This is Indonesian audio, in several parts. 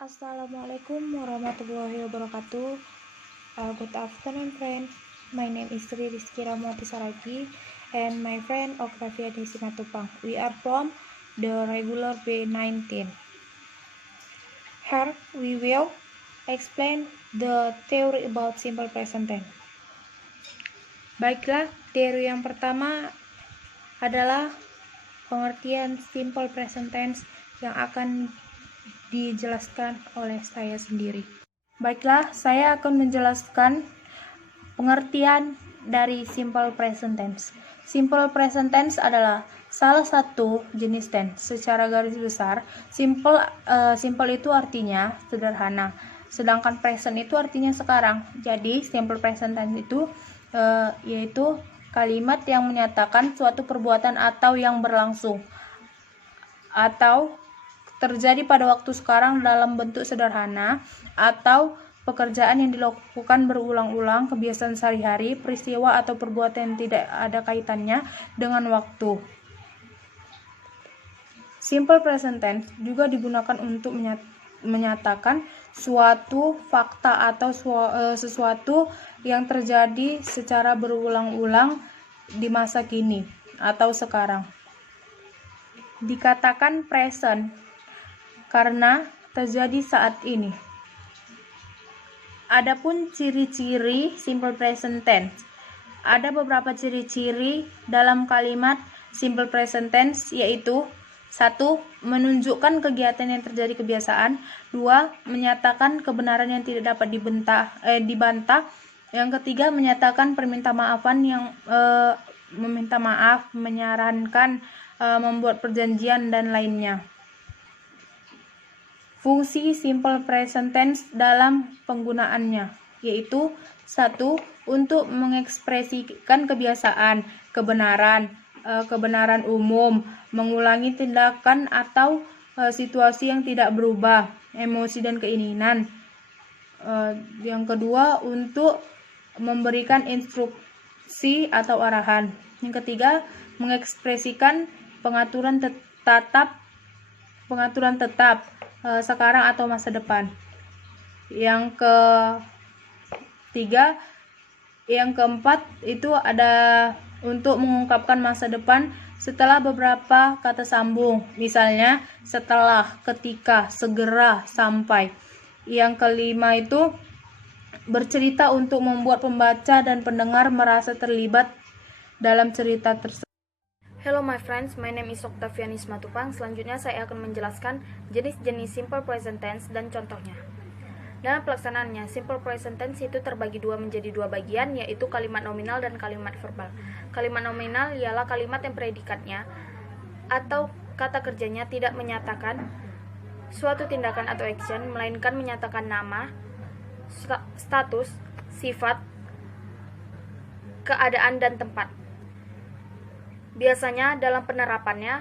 Assalamualaikum warahmatullahi wabarakatuh. Good afternoon, friend. My name is Sri Rizky Ramawati Saragi and my friend Octaviani Simatupang. We are from the regular B19. Here we will explain the theory about simple present tense. Baiklah, teori yang pertama adalah pengertian simple present tense yang akan dijelaskan oleh saya sendiri. Baiklah, saya akan menjelaskan pengertian dari simple present tense. Simple present tense adalah salah satu jenis tense. Secara garis besar, simple itu artinya sederhana, sedangkan present itu artinya sekarang. Jadi, simple present tense itu yaitu kalimat yang menyatakan suatu perbuatan atau yang berlangsung atau terjadi pada waktu sekarang dalam bentuk sederhana, atau pekerjaan yang dilakukan berulang-ulang, kebiasaan sehari-hari, peristiwa atau perbuatan yang tidak ada kaitannya dengan waktu. Simple present tense juga digunakan untuk menyatakan suatu fakta atau sesuatu yang terjadi secara berulang-ulang di masa kini atau sekarang. Dikatakan present karena terjadi saat ini. Adapun ciri-ciri simple present tense. Ada beberapa ciri-ciri dalam kalimat simple present tense, yaitu 1. Menunjukkan kegiatan yang terjadi kebiasaan. 2. Menyatakan kebenaran yang tidak dapat dibantah. Yang ketiga, menyatakan permintaan yang meminta maaf, menyarankan, membuat perjanjian, dan lainnya. Fungsi simple present tense dalam penggunaannya, yaitu 1. Untuk mengekspresikan kebiasaan, kebenaran umum, mengulangi tindakan atau situasi yang tidak berubah, emosi dan keinginan. Yang kedua, untuk memberikan instruksi atau arahan. Yang ketiga, mengekspresikan pengaturan tetap sekarang atau masa depan. Yang keempat itu ada untuk mengungkapkan masa depan setelah beberapa kata sambung, misalnya setelah, ketika, segera, sampai. Yang kelima itu bercerita untuk membuat pembaca dan pendengar merasa terlibat dalam cerita tersebut. Hello my friends, my name is Octaviani Simatupang. Selanjutnya saya akan menjelaskan jenis-jenis simple present tense dan contohnya. Dalam pelaksanaannya, simple present tense itu terbagi menjadi dua bagian, yaitu kalimat nominal dan kalimat verbal. Kalimat nominal ialah kalimat yang predikatnya atau kata kerjanya tidak menyatakan suatu tindakan atau action, melainkan menyatakan nama, status, sifat, keadaan, dan tempat. Biasanya dalam penerapannya,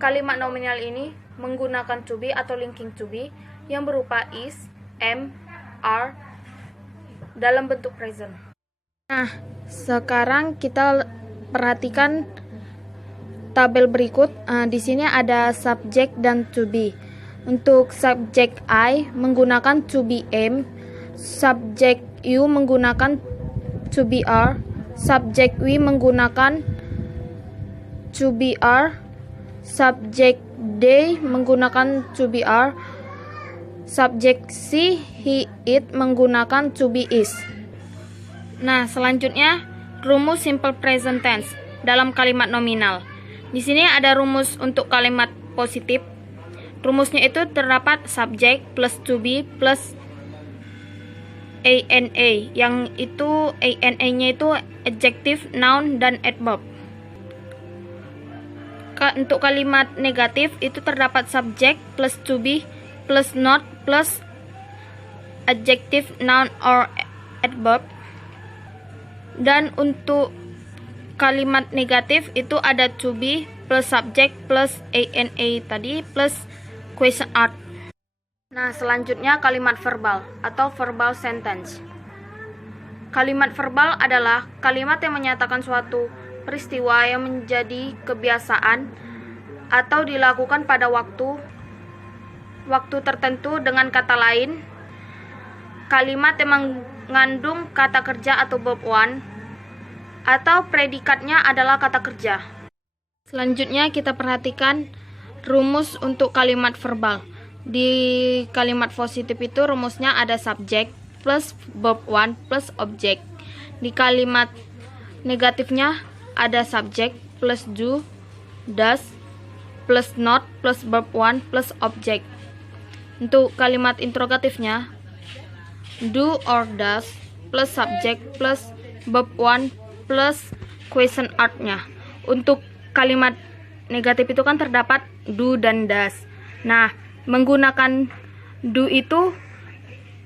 kalimat nominal ini menggunakan to be atau linking to be yang berupa is, am, are dalam bentuk present. Nah, sekarang kita perhatikan tabel berikut. Di sini ada subject dan to be. Untuk subject I menggunakan to be am, subject you menggunakan to be are, subject we menggunakan to be are, subject they menggunakan to be are, subject she, he, it menggunakan to be is. Nah, selanjutnya rumus simple present tense dalam kalimat nominal. Di sini ada rumus untuk kalimat positif. Rumusnya itu terdapat subject plus to be plus ana, yang itu ana-nya itu adjective, noun, dan adverb. Untuk kalimat negatif itu terdapat subject plus to be plus not plus adjective, noun, or adverb. Dan untuk kalimat negatif itu ada to be plus subject plus ana tadi plus question art. Nah, selanjutnya kalimat verbal atau verbal sentence. Kalimat verbal adalah kalimat yang menyatakan suatu peristiwa yang menjadi kebiasaan atau dilakukan pada waktu waktu tertentu. Dengan kata lain, kalimat yang mengandung kata kerja atau verb one atau predikatnya adalah kata kerja. Selanjutnya kita perhatikan rumus untuk kalimat verbal. Di kalimat positif itu rumusnya ada subject plus verb one plus object. Di kalimat negatifnya ada subject plus do, does, plus not, plus verb one, plus object. Untuk kalimat interrogatifnya, do or does, plus subject, plus verb one, plus question artnya. Untuk kalimat negatif itu kan terdapat do dan does. Nah, menggunakan do itu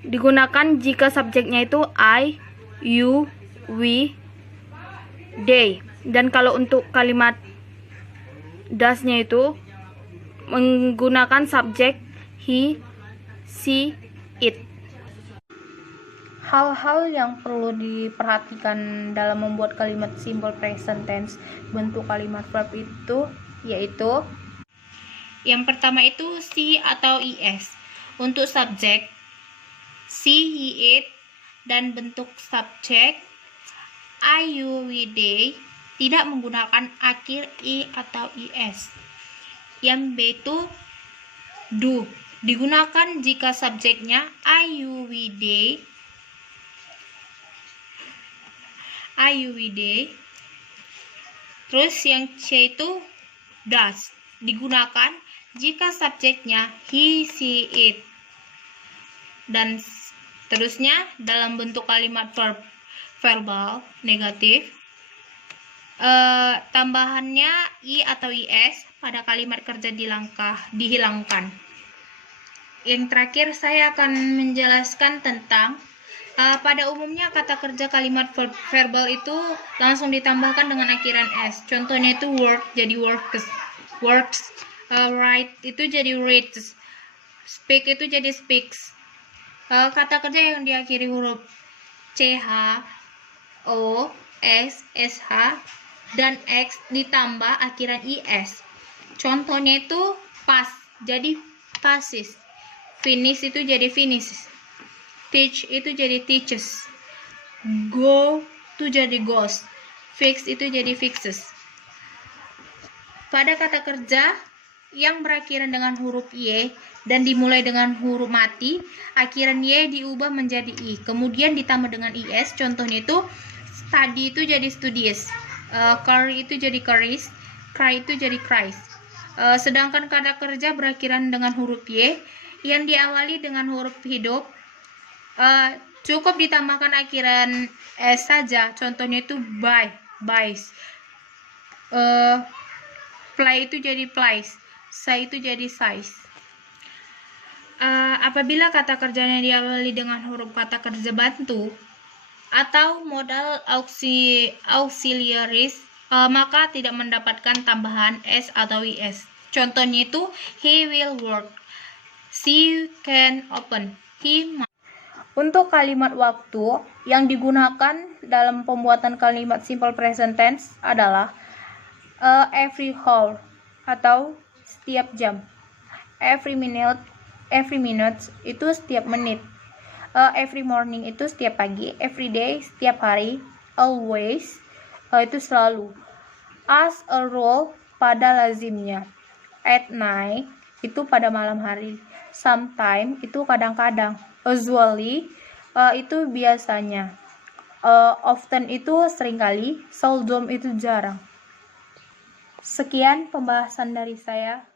digunakan jika subjeknya itu I, you, we, they. Dan kalau untuk kalimat does-nya itu menggunakan subjek he, she, it. Hal-hal yang perlu diperhatikan dalam membuat kalimat simple present tense bentuk kalimat verb itu yaitu yang pertama itu she atau is. Untuk subjek she, he, it, dan bentuk subjek I, you, we, they tidak menggunakan akhir i atau is. Yang B itu do, digunakan jika subjeknya I, you, we, they. I, you, we, they. Terus yang C itu does, digunakan jika subjeknya he, she, it. Dan seterusnya dalam bentuk kalimat verbal negatif, tambahannya i atau is pada kalimat kerja dihilangkan. Yang terakhir saya akan menjelaskan tentang pada umumnya kata kerja kalimat verbal itu langsung ditambahkan dengan akhiran s. Contohnya itu work jadi works, write itu jadi reads, speak itu jadi speaks. Kata kerja yang diakhiri huruf ch, o, s, sh, dan x ditambah akhiran is. Contohnya itu pass jadi passes, finish itu jadi finishes, teach itu jadi teaches, go itu jadi goes, fix itu jadi fixes. Pada kata kerja yang berakhiran dengan huruf y dan dimulai dengan huruf mati, akhiran y diubah menjadi i, kemudian ditambah dengan is. Contohnya itu study itu jadi studies, curry itu jadi curries, cry itu jadi cries. Sedangkan kata kerja berakhiran dengan huruf y yang diawali dengan huruf hidup, cukup ditambahkan akhiran s saja. Contohnya itu buy, buys, play itu jadi plays, say itu jadi size. Apabila kata kerjanya diawali dengan huruf kata kerja bantu atau modal auxiliaries, maka tidak mendapatkan tambahan s atau is. Contohnya itu he will work, she can open, he might. Untuk kalimat waktu yang digunakan dalam pembuatan kalimat simple present tense adalah every hour atau setiap jam, every minute itu setiap menit, every morning itu setiap pagi, every day setiap hari, always itu selalu, as a rule pada lazimnya, at night itu pada malam hari, sometime itu kadang-kadang, usually itu biasanya, often itu seringkali, seldom itu jarang. Sekian pembahasan dari saya.